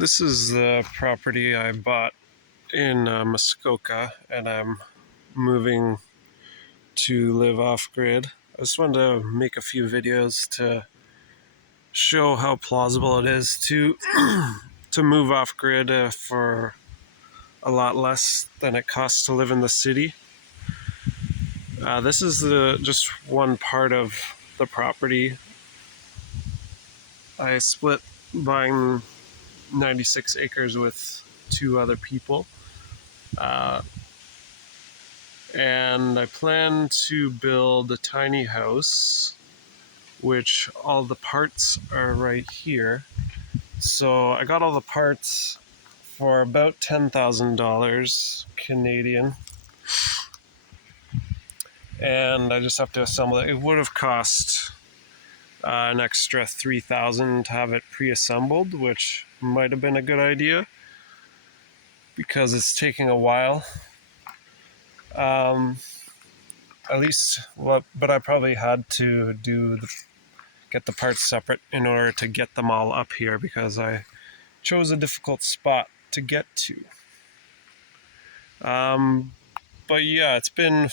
This is the property I bought in Muskoka, and I'm moving to live off-grid. I just wanted to make a few videos to show how plausible it is to to move off-grid for a lot less than it costs to live in the city. This is just one part of the property. I split buying 96 acres with two other people. And I plan to build a tiny house, which all the parts are right here. So I got all the parts for about $10,000 Canadian, and I just have to assemble it. It would have cost an extra $3,000 to have it pre-assembled, which might have been a good idea because it's taking a while. But I probably had to get the parts separate in order to get them all up here because I chose a difficult spot to get to. But yeah, it's been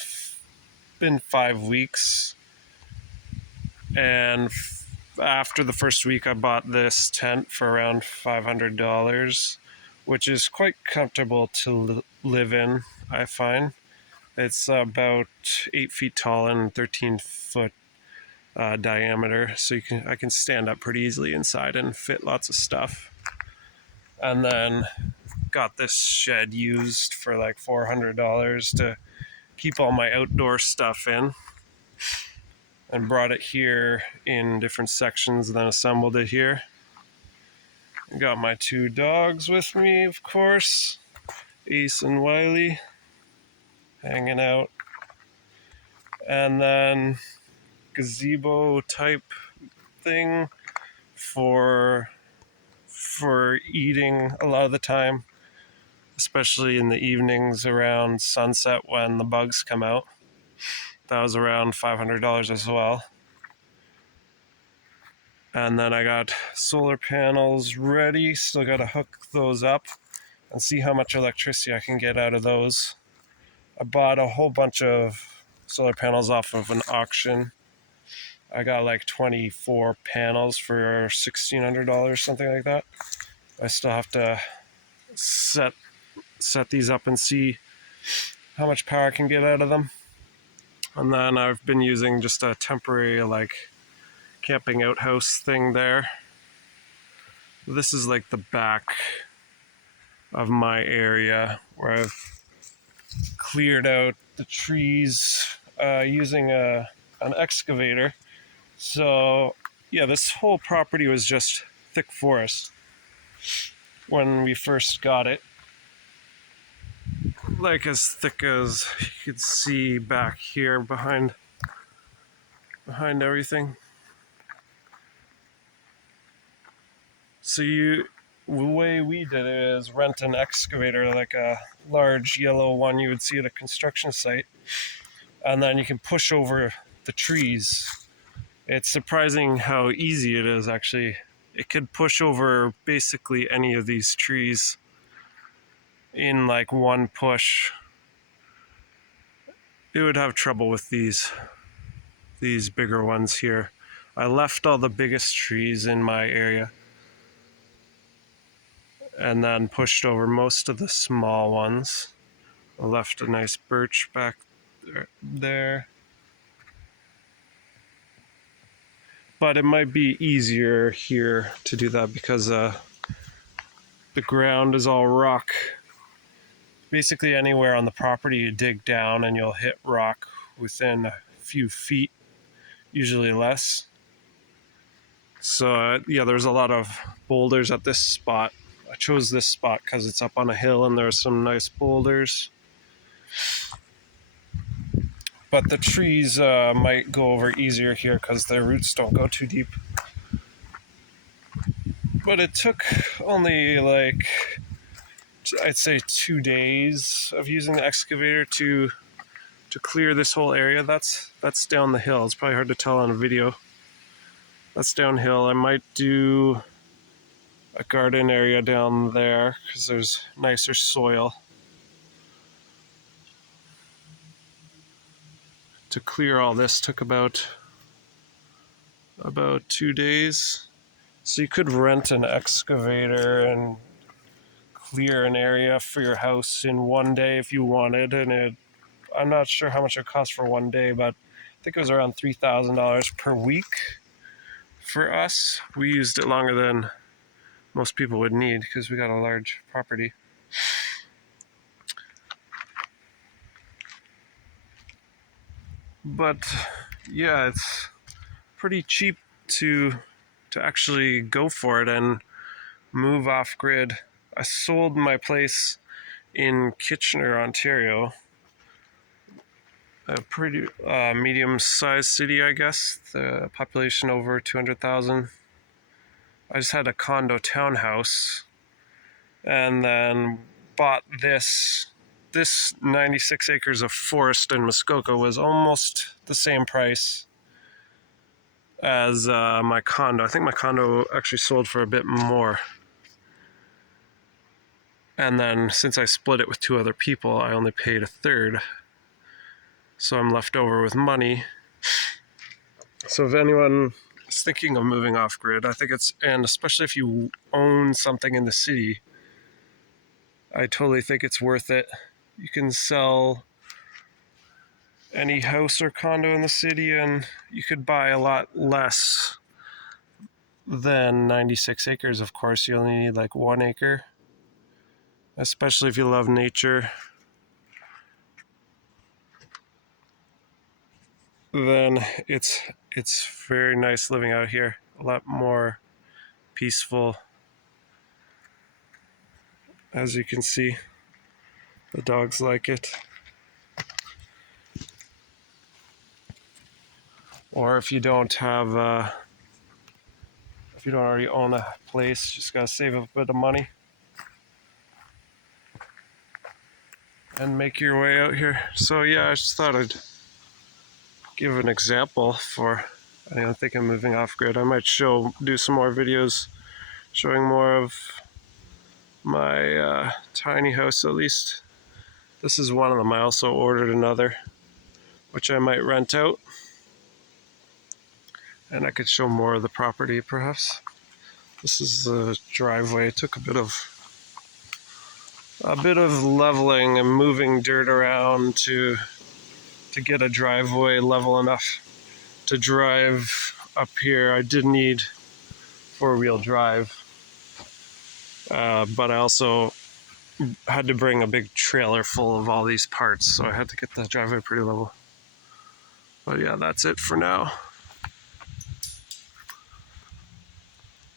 5 weeks, and after the first week I bought this tent for around $500, which is quite comfortable to live in, I find. It's about 8 feet tall and 13-foot diameter, so I can stand up pretty easily inside and fit lots of stuff. And then got this shed used for like $400 to keep all my outdoor stuff in, and brought it here in different sections, then assembled it here. Got my two dogs with me, of course, Ace and Wiley, hanging out. And then gazebo type thing for eating a lot of the time, especially in the evenings around sunset when the bugs come out. That was around $500 as well. And then I got solar panels ready, still got to hook those up and see how much electricity I can get out of those. I bought a whole bunch of solar panels off of an auction. I got like 24 panels for $1,600, something like that. I still have to set these up and see how much power I can get out of them. And then I've been using just a temporary like camping outhouse thing there. This is like the back of my area where I've cleared out the trees using an excavator. So yeah, this whole property was just thick forest when we first got it. Like as thick as you could see back here behind everything. So the way we did it is rent an excavator, like a large yellow one you would see at a construction site, and then you can push over the trees. It's surprising how easy it is, actually. It could push over basically any of these trees in like one push. It would have trouble with these bigger ones here. I left all the biggest trees in my area and then pushed over most of the small ones. I left a nice birch back there. But it might be easier here to do that because the ground is all rock. Basically anywhere on the property you dig down and you'll hit rock within a few feet, usually less. So yeah, there's a lot of boulders at this spot. I chose this spot because it's up on a hill and there's some nice boulders. But the trees might go over easier here because their roots don't go too deep. But it took only like, I'd say 2 days of using the excavator to clear this whole area. That's down the hill. It's probably hard to tell on a video. That's downhill. I might do a garden area down there because there's nicer soil. To clear all this took about 2 days. So you could rent an excavator and clear an area for your house in 1 day if you wanted, and I'm not sure how much it cost for 1 day, but I think it was around $3,000 per week for us. We used it longer than most people would need because we got a large property. But yeah, it's pretty cheap to actually go for it and move off grid. I sold my place in Kitchener, Ontario, a pretty medium-sized city, I guess. The population over 200,000. I just had a condo townhouse, and then bought this 96 acres of forest in Muskoka was almost the same price as my condo. I think my condo actually sold for a bit more. And then since I split it with 2 other people, I only paid a third. So I'm left over with money. So if anyone is thinking of moving off grid, I think and especially if you own something in the city, I totally think it's worth it. You can sell any house or condo in the city and you could buy a lot less than 96 acres. Of course, you only need like 1 acre, especially if you love nature. Then it's very nice living out here. A lot more peaceful. As you can see, the dogs like it. Or if you don't have, if you don't already own a place, just gotta save a bit of money and make your way out here. So yeah, I just thought I'd give an example for anyone thinking of moving off grid. I might do some more videos showing more of my tiny house at least. This is one of them. I also ordered another, which I might rent out. And I could show more of the property perhaps. This is the driveway. It took a bit of leveling and moving dirt around to get a driveway level enough to drive up here. I did need 4-wheel drive, but I also had to bring a big trailer full of all these parts, so I had to get the driveway pretty level. But yeah, that's it for now.